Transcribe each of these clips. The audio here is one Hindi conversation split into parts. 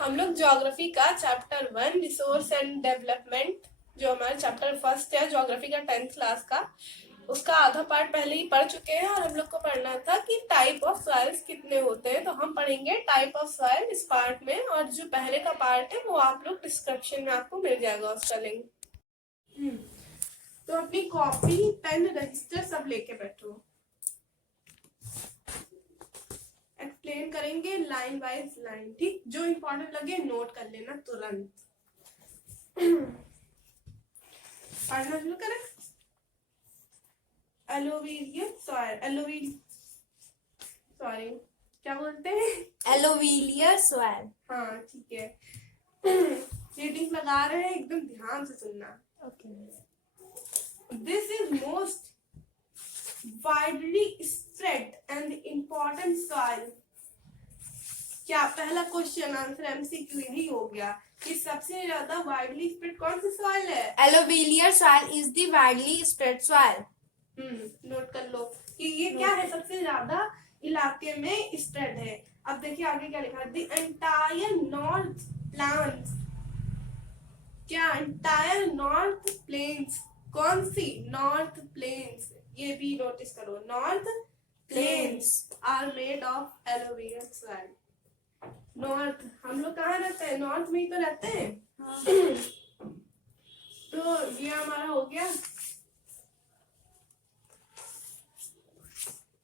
हम लोग ज्योग्राफी का चैप्टर 1 रिसोर्स एंड डेवलपमेंट, जो हमारा चैप्टर फर्स्ट है ज्योग्राफी का 10th क्लास का, उसका आधा पार्ट पहले ही पढ़ चुके हैं। और हम लोग को पढ़ना था कि टाइप ऑफ सॉइल्स कितने होते हैं, तो हम पढ़ेंगे टाइप ऑफ सॉइल इस पार्ट में। और जो पहले का पार्ट है वो आप लोग डिस्क्रिप्शन में आपको मिल जाएगा उसका लिंक। तो अपनी कॉपी पेन रजिस्टर सब लेके बैठो। एक्सप्लेन करेंगे लाइन वाइज लाइन, ठीक। जो इम्पोर्टेंट लगे नोट कर लेना तुरंत। पढ़ना शुरू करें। एलोविलियर सॉइल, सॉरी क्या बोलते हैं, एलोविलियर सॉइल। हाँ ठीक है। रीडिंग लगा रहे हैं, एकदम ध्यान से सुनना। This is most widely spread and important soil। क्या पहला क्वेश्चन आंसर एमसीक्यू यही हो गया कि सबसे ज्यादा वाइडली स्प्रेड कौन सी सॉइल है? Alluvial soil is the widely spread soil. Note कर लो कि ये क्या है, सबसे ज्यादा इलाके में स्प्रेड है। अब देखिए आगे क्या लिखा है, द एंटायर नॉर्थ प्लान्स। क्या एंटायर नॉर्थ प्लेन्स, कौन सी? नॉर्थ प्लेन्स, ये भी नोटिस करो, north plains are made of alluvial soil. North, हम लोग कहाँ रहते हैं? नॉर्थ में ही तो रहते हैं। हाँ। तो ये हमारा हो गया,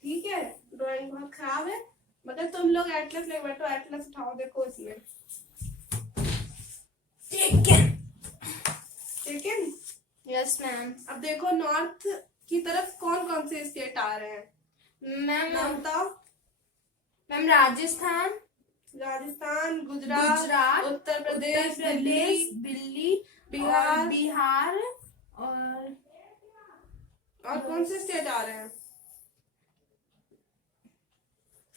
ठीक है। ड्राइंग बहुत खराब है, मगर तुम लोग एटलस ले बैठो, एटलस उठाओ, देखो इसमें। ठीक है, यस मैम। अब देखो नॉर्थ की तरफ कौन कौन से स्टेट आ रहे हैं? मैम बताओ। मैम राजस्थान, गुजरात, उत्तर प्रदेश, दिल्ली, बिहार और कौन से स्टेट आ रहे हैं?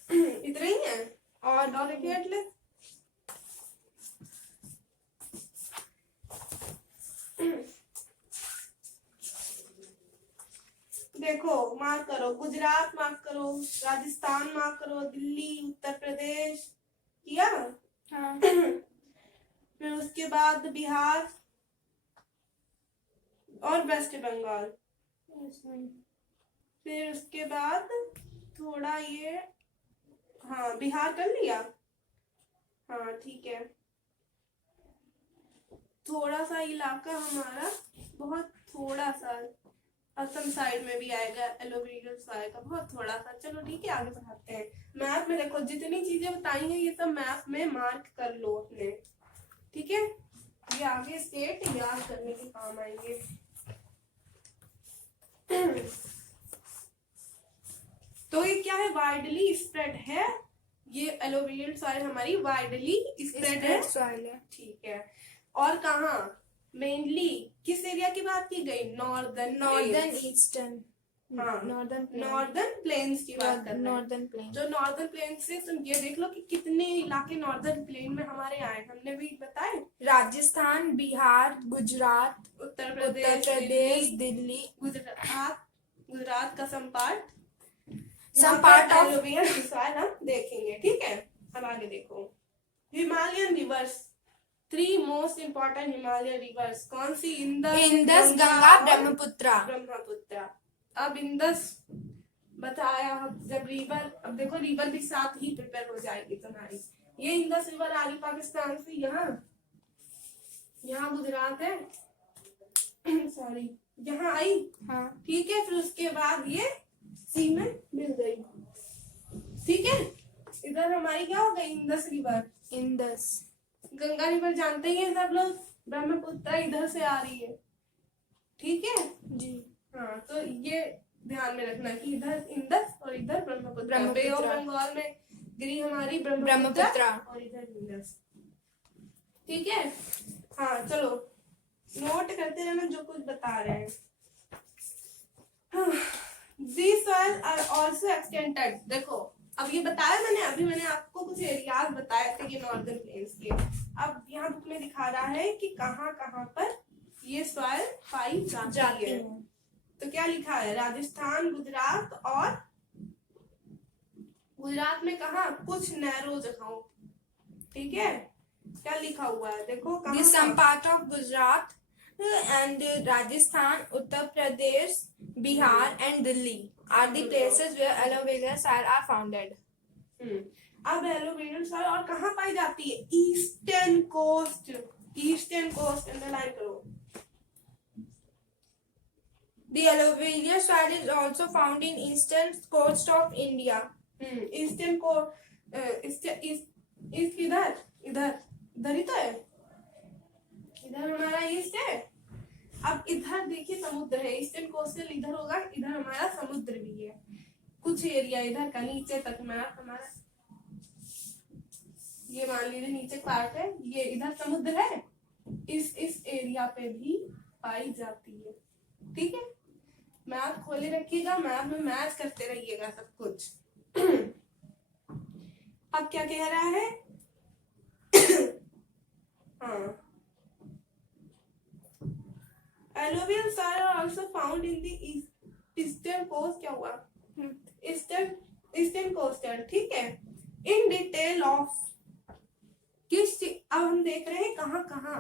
इतने ही है। और देखिए एटलस, देखो मार्क करो, गुजरात मार्क करो, राजस्थान मार्क करो, दिल्ली, उत्तर प्रदेश किया। हाँ। फिर उसके बाद बिहार और वेस्ट बंगाल। फिर उसके बाद थोड़ा ये, हाँ बिहार कर लिया, हाँ ठीक है। थोड़ा सा इलाका हमारा, बहुत थोड़ा सा असम साइड में भी आएगा एलोविलियर सॉइल का, बहुत थोड़ा सा। चलो ठीक है, आगे बढ़ाते हैं। मैप में देखो जितनी चीजें बताई हैं ये सब मैप में मार्क कर लो अपने, ठीक है। ये आगे स्टेट याद करने के काम आएंगे। तो ये क्या है? वाइडली स्प्रेड है, ये एलोविलियर सॉइल हमारी वाइडली स्प्रेड है, सॉइल है, ठीक है। और कहाँ मेनली किस एरिया की बात की गई? नॉर्दर्न ईस्टर्न, हाँ नॉर्दर्न प्लेन्स की बात कर रहे हैं। Northern plain. जो नॉर्दर्न प्लेन से तुम ये देख लो कि कितने इलाके नॉर्दर्न प्लेन में हमारे आए, हमने भी बताए। राजस्थान, बिहार, गुजरात, उत्तर प्रदेश, दिल्ली, गुजरात का some part of alluvial soil हम देखेंगे, ठीक है। अब आगे देखो, Himalayan reverse, 3 most important Himalayan reverse कौन सी? इंदस, गंगा, ब्रह्मपुत्र। अब इंदस बताया, जब रिवर, अब देखो रिवर भी साथ ही प्रिपेयर हो जाएगी तुम्हारी। ये इंदस रिवर आ रही पाकिस्तान से, यहाँ गुजरात है, सॉरी यहाँ आई, हाँ ठीक है। फिर उसके बाद ये सी में मिल गई, ठीक है। इधर हमारी क्या हो गई? Indus river. Indus. Ganga river जानते ही हैं सब लोग, ब्रह्मपुत्र इधर से आ रही है, ठीक है जी। हाँ, तो ये ध्यान में रखना कि इधर इंदस और इधर ब्रह्मपुत्र। बे ऑफ बंगाल में गिरी हमारी ब्रह्मपुत्र और इधर इंदस, ठीक है। हाँ चलो नोट करते रहना जो कुछ बता रहे हैं। These soils are also extended। देखो अब ये बताया मैंने, अभी मैंने आपको कुछ एरियाज बताए थे ये नॉर्दर्न प्लेन्स के। अब यहाँ बुक में दिखा रहा है कि कहाँ कहाँ पर ये सॉइल पाई जाती है। तो क्या लिखा है? राजस्थान, गुजरात, और गुजरात में कहा कुछ नैरो जगहों, ठीक है। क्या लिखा हुआ है देखो The some part of Gujarat and Rajasthan, Uttar Pradesh, Bihar and Delhi are the places where alluvial soil are founded. अब एलोवेरियन सॉइल और कहाँ पाई जाती है? Eastern coast, eastern coast underline करो। The alluvial soil is also found in eastern coast of India. Eastern को इधर इधर इधर ही तो है, इधर हमारा ईस्ट है। अब इधर देखिए समुद्र है, ईस्टर्न कोस्टल इधर होगा, इधर हमारा समुद्र भी है, कुछ एरिया इधर का नीचे तक हमारा ये मान लीजिए नीचे पार्ट है, ये इधर समुद्र है, इस एरिया पे भी पाई जाती है। ठीक है, मैप खोले रखिएगा, मैप में मैच करते रहिएगा सब कुछ। अब क्या कह रहा है? हाँ, alluvial soil are also found in the eastern coast, क्या हुआ? ईस्टर्न कोस्टल, ठीक है। इन डिटेल ऑफ किस, अब हम देख रहे हैं कहाँ कहाँ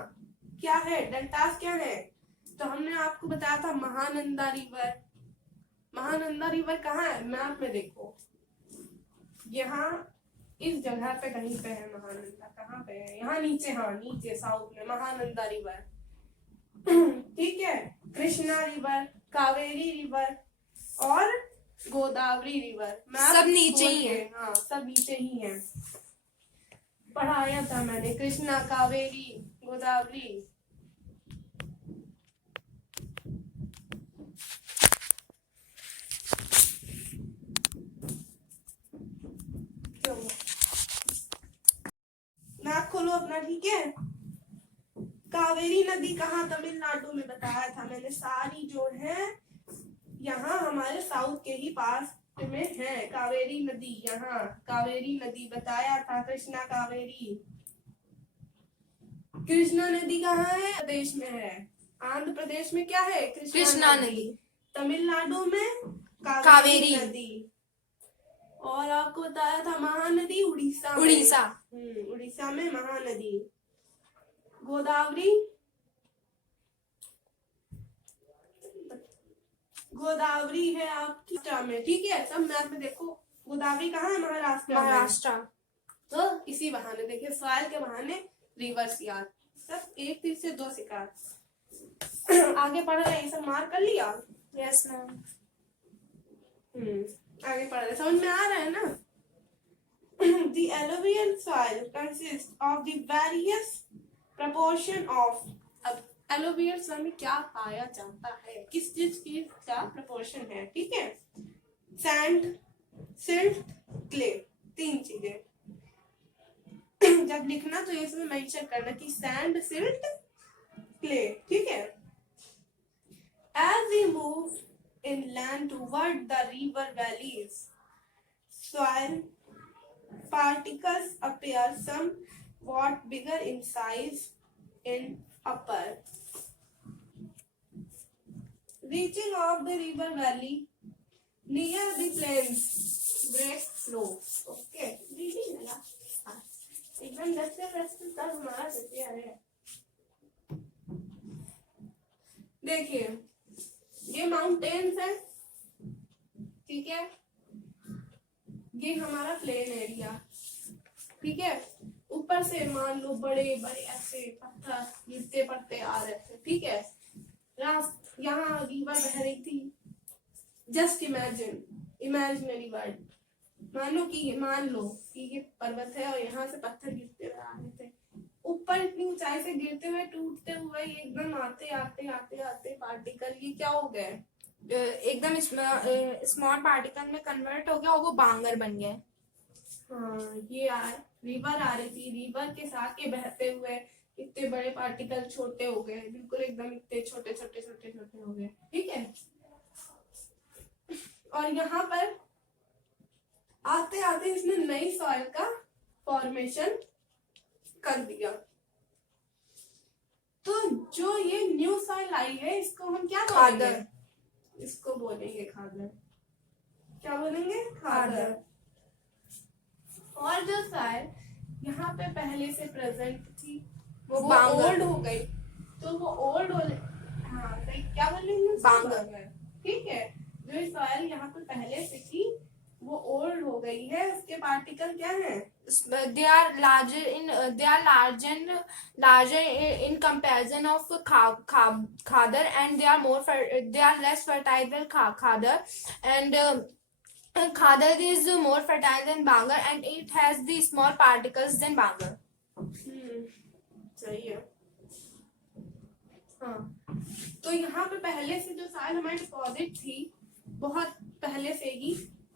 क्या है, डेल्टास क्या है। तो हमने आपको बताया था महानंदा रिवर, महानंदा रिवर कहाँ है? मैप में देखो, यहाँ इस जगह पे कहीं पे है महानंदा, कहाँ पे है? यहाँ नीचे, हाँ नीचे साउथ में महानंदा रिवर। ठीक है, कृष्णा रिवर, कावेरी रिवर और गोदावरी रिवर, सब नीचे ही है। हाँ सब नीचे ही है, पढ़ाया था मैंने, कृष्णा, कावेरी, गोदावरी। नाक खोलो अपना, ठीक है। कावेरी नदी कहाँ? तमिलनाडु में बताया था मैंने, सारी जो है यहाँ हमारे साउथ के ही पास में है कावेरी नदी, यहाँ कावेरी नदी बताया था। कृष्णा, कावेरी, कृष्णा नदी कहाँ है? प्रदेश में है, आंध्र प्रदेश में क्या है? कृष्णा नदी। तमिलनाडु में कावेरी नदी। और आपको बताया था महानदी उड़ीसा में। उड़ीसा में महानदी। गोदावरी, गोदावरी है आपकी महाराष्ट्र में, ठीक है। सब मैप में देखो, गोदावरी कहाँ है? महाराष्ट्र। तो इसी बहाने देखिए, सॉइल के बहाने रिवर्स याद, सब एक तीर से दो शिकार। आगे पढ़ रहे हैं, ये सब मार्क कर लिया? Yes ma'am. आगे पढ़ रहे, समझ में आ रहा है ना? The alluvial soil consists of the various proportion of, अब alluvial soil में क्या पाया जाता है, किस चीज की क्या proportion है, ठीक है। सैंड, सिल्ट, क्ले, तीन चीजें। जब लिखना तो इसमें मेंशन करना कि सैंड, सिल्ट, क्ले, ठीक है। As we move inland toward the river valleys, soil particles appear somewhat bigger in size in upper reaching of the river valley near the plains break flow. Okay, reading लगा एकदम दस्ते तब हमारा तैयार है। देखिए, ये माउंटेन्स है, ठीक है, ये हमारा प्लेन एरिया, ठीक है। ऊपर से मान लो बड़े बड़े ऐसे पत्थर गिरते पड़ते आ रहे थे, ठीक है। यहाँ रिवर बह रही थी, जस्ट इमेजिन, इमेजिनरी वर्ड, मान लो कि ये पर्वत है और यहाँ से पत्थर गिरते हुए आ रहे थे। ऊपर इतनी ऊंचाई से गिरते हुए, टूटते हुए, ये एकदम आते आते आते आते पार्टिकल ये क्या हो गए, एकदम स्मॉल पार्टिकल में कन्वर्ट हो गया और वो बांगर बन गए। हाँ, ये रिवर आ रही थी, रिवर के साथ ये बहते हुए इतने बड़े पार्टिकल छोटे हो गए, बिल्कुल एकदम इतने छोटे छोटे छोटे छोटे हो गए, ठीक है। और यहाँ पर आते आते इसने नई सॉइल का फॉर्मेशन कर दिया। तो जो ये न्यू सॉइल आई है, इसको हम क्या बोलेंगे? इसको बोलेंगे खादर। क्या बोलेंगे? खादर। और जो सॉइल यहाँ पे पहले से प्रेजेंट थी, थी, वो वो बांगर। ओल्ड हो गई, तो वो ओल्ड हो, हाँ सही, क्या बोल रही हूँ, बांगर। ठीक है। जो सॉइल यहाँ पे पहले से थी वो ओल्ड हो गई है, उसके पार्टिकल क्या है, they are larger in they are larger in comparison of khadar, and they are less fertile than khadar, and khadar is more fertile than bangar, and it has the small particles than bangar. सही है। हाँ, तो यहाँ पे पहले से जो सॉइल हमारी डिपॉजिट थी बहुत पहले से ही,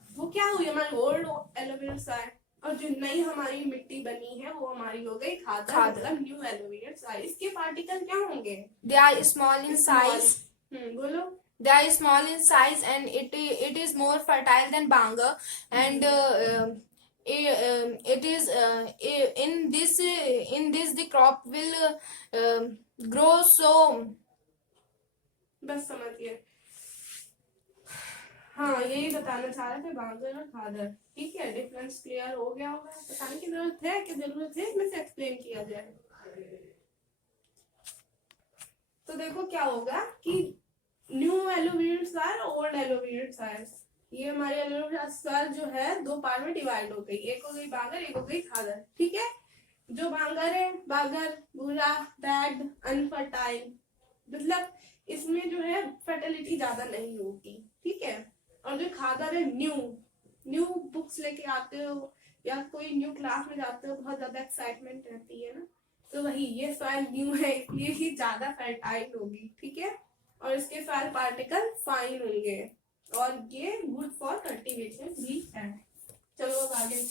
वो क्या हुई, हमारी ओल्ड एलोवेरियल सॉइल, और जो नई हमारी मिट्टी बनी है वो हमारी हो गई खादर, मतलब न्यू एलोवेरियल सॉइल। इसके पार्टिकल क्या होंगे, They are small in size. बोलो, They are small in size, and it is more fertile than bangar, and it is in this the crop will grow. So बस समझ गए। हाँ, यही बताना चाह रहे थे, बांगर और खादर। ठीक है, डिफरेंस क्लियर हो गया होगा, बताने की जरूरत है कि जरूरत है इसमें से एक्सप्लेन किया जाए। तो देखो क्या होगा कि न्यू एलोवेरियल सॉइल, ओल्ड एलोवेरियल सॉइल, ये हमारी एलोवेरियल सॉइल जो है दो पार्ट में डिवाइड हो गई, एक हो गई बांगर, एक हो गई खादर। ठीक है, जो बांगर है, बांगर बुरा, बैड, अनफर्टाइल, मतलब इसमें जो है फर्टिलिटी ज्यादा नहीं होगी। ठीक है, और जो खादर है न्यू बुक्स लेके आते हो या कोई न्यू क्लास में जाते हो, बहुत ज्यादा एक्साइटमेंट रहती है ना, तो वही ये सॉइल न्यू है इसलिए ही ज्यादा फर्टाइल होगी। ठीक है, और इसके सॉइल पार्टिकल फाइन होंगे, और ये गुड फॉर कल्टीवेशन भी है। चलो अब आगे।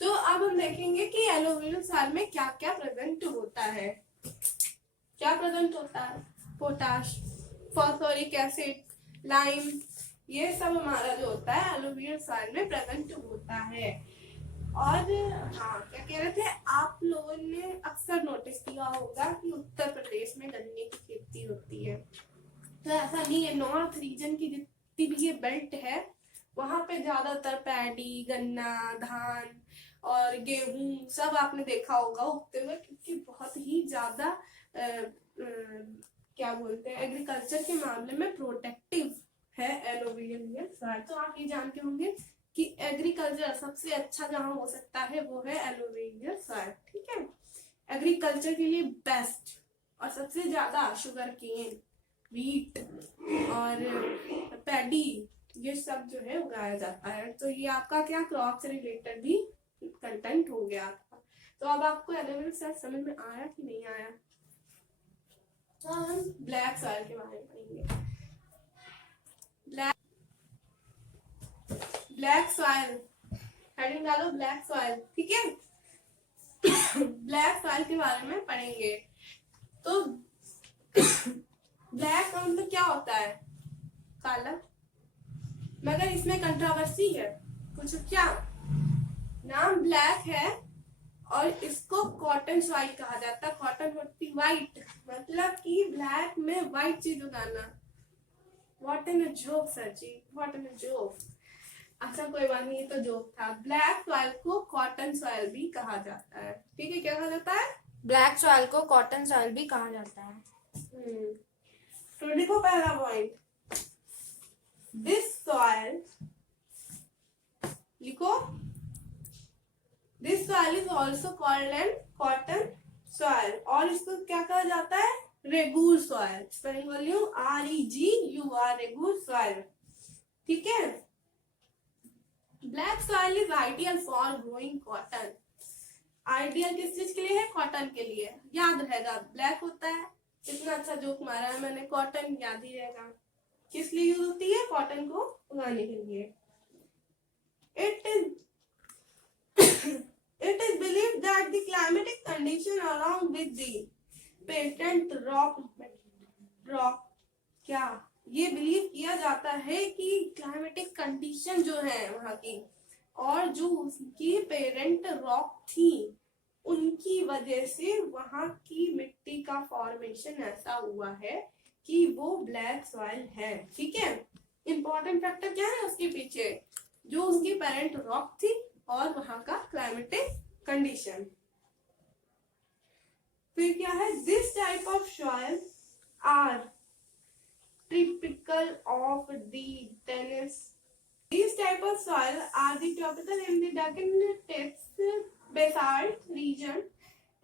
तो अब हम देखेंगे कि एलोवेरियल सॉइल में क्या क्या प्रेजेंट होता है। क्या प्रेजेंट होता है, पोटाश, फॉस्फोरिक एसिड, लाइम, ये सब हमारा जो होता है एलोवेरियल सॉइल में प्रेजेंट होता है। और हाँ, क्या कह रहे थे, आप लोगों ने अक्सर नोटिस किया होगा कि उत्तर प्रदेश में गन्ने की खेती होती है, तो ऐसा नहीं है, नॉर्थ रीजन की जितनी भी ये बेल्ट है वहां पे ज्यादातर पैडी, गन्ना, धान और गेहूं सब आपने देखा होगा उगते हुए, क्योंकि बहुत ही ज्यादा क्या बोलते हैं, एग्रीकल्चर के मामले में प्रोटेक्टिव है एलोवेरियल सॉइल। तो आप ये जानते होंगे कि एग्रीकल्चर सबसे अच्छा जहां हो सकता है वो है एलोवेरियल सॉइल। ठीक है, एग्रीकल्चर के लिए बेस्ट, और सबसे ज्यादा शुगर केन, वीट और पैडी, ये सब जो है उगाया जाता है। तो ये आपका क्या क्रॉप से रिलेटेड भी कंटेंट हो गया आपका। तो अब आपको एलोवेरियल सॉइल समझ में आया कि नहीं आया। तो हम ब्लैक सॉइल के बारे में पढ़ेंगे। ब्लैक सॉइल, हेडिंग डालो ब्लैक सॉइल। ठीक है, ब्लैक सॉइल के बारे में पढ़ेंगे। तो ब्लैक का मतलब क्या होता है, काला, मगर इसमें कंट्रोवर्सी है कुछ। क्या नाम ब्लैक है और इसको कॉटन सॉइल कहा जाता है। कॉटन होती व्हाइट, मतलब कि ब्लैक में व्हाइट चीज उगाना। What an joke sir ji, what an joke. अच्छा कोई बात नहीं, ये तो जोक था। ब्लैक सॉइल को कॉटन सॉइल भी कहा जाता है। ठीक है, क्या कहा जाता है, ब्लैक सॉइल को कॉटन सॉइल भी कहा जाता है। तो देखो पहला पॉइंट, दिस सॉइल, लिखो, this soil is also called an cotton soil, और इसको क्या कहा जाता है, रेगूर सॉइल। स्पेलिंग वॉल्यूम REGUR, रेगूर सॉइल। ठीक है, black soil is ideal for growing cotton. Ideal किस चीज के लिए है, कॉटन के लिए। याद रहेगा, ब्लैक होता है, इतना अच्छा जोक मारा है मैंने, कॉटन याद ही रहेगा। किस लिए यूज होती है, कॉटन को उगाने के लिए। It is believed that the climatic condition along with the patent rock क्या, ये बिलीव किया जाता है कि क्लाइमेटिक कंडीशन जो है वहां की, और जो उसकी पेरेंट रॉक थी, उनकी वजह से वहां की मिट्टी का फॉर्मेशन ऐसा हुआ है कि वो ब्लैक सॉइल है। ठीक है, इंपॉर्टेंट फैक्टर क्या है उसके पीछे, जो उसकी पेरेंट रॉक थी और वहां का क्लाइमेटिक कंडीशन। फिर क्या है, this type of soil are typical of the tennis. These type of soil are the tropical in the Deccan basalt region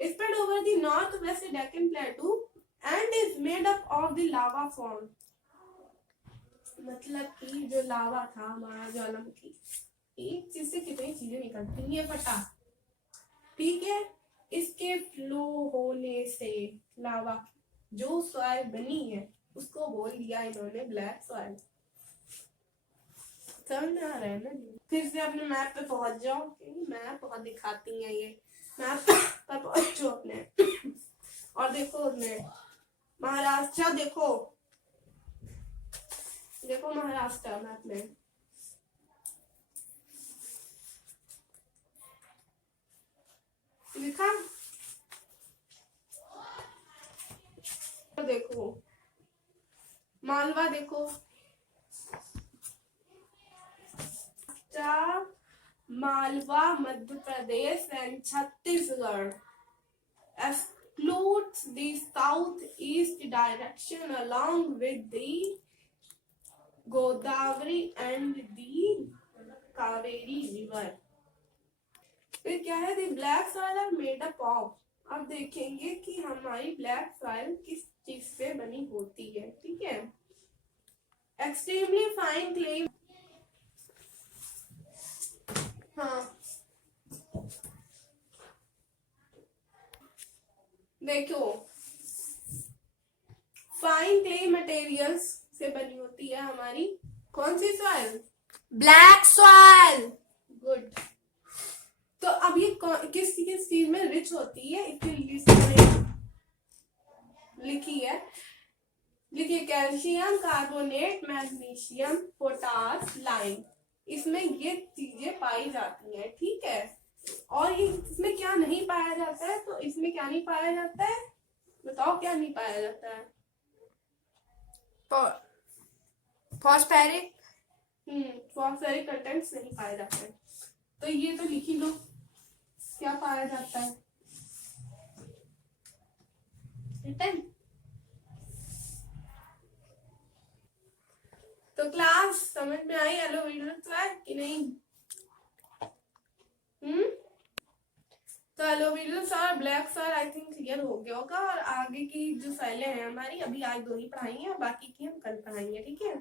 spread over the northwest Deccan plateau and is made up of the lava form. मतलब कि जो लावा था हमारा ज्वालामुखी, एक चीज से कितनी चीजें निकलती है पता, ठीक है। इसके फ्लो होने से लावा जो सॉइल बनी है उसको बोल दिया इन्होंने ब्लैक सॉइल। समझ में आ रहा है ना। फिर से अपने मैप पे पहुंच जाओ, मैप बहुत दिखाती है ये, मैप पर पहुंचो अपने और देखो उसमें महाराष्ट्र, देखो देखो महाराष्ट्र मैप में, लिखा देखो, मालवा देखो, Malwa Madhya Pradesh and Chhattisgarh excludes the southeast direction along with the Godavari and the Kaveri river. फिर क्या है, the black soil are made up of, अब देखेंगे कि हमारी ब्लैक सॉइल किस चीज से बनी होती है, ठीक है। एक्सट्रीमली फाइन क्ले, हाँ देखो, फाइन क्ले मटेरियल्स से बनी होती है हमारी कौन सी सॉइल, ब्लैक सॉइल। गुड। तो अब ये किस किस चीज में रिच होती है, इसकी लिस्ट में लिखी है, लिखिए calcium carbonate, magnesium, potash, lime, इसमें ये चीजें पाई जाती हैं, ठीक है। और ये इसमें क्या नहीं पाया जाता है, तो इसमें क्या नहीं पाया जाता है, बताओ क्या नहीं पाया जाता है। फॉस्फेरिक, फॉस्फेरिक कंटेंट्स नहीं पाए जाते हैं, तो ये तो लिख ही लो क्या पाया जाता है। रिटर्न। तो क्लास समझ में आई एलोविरल कि नहीं? तो एलोविरल और black soil I think clear हो गया होगा, और आगे की जो फाइलें हैं हमारी, अभी आज 2 ही पढ़ाई है, बाकी की हम कल पढ़ाएंगे, ठीक है।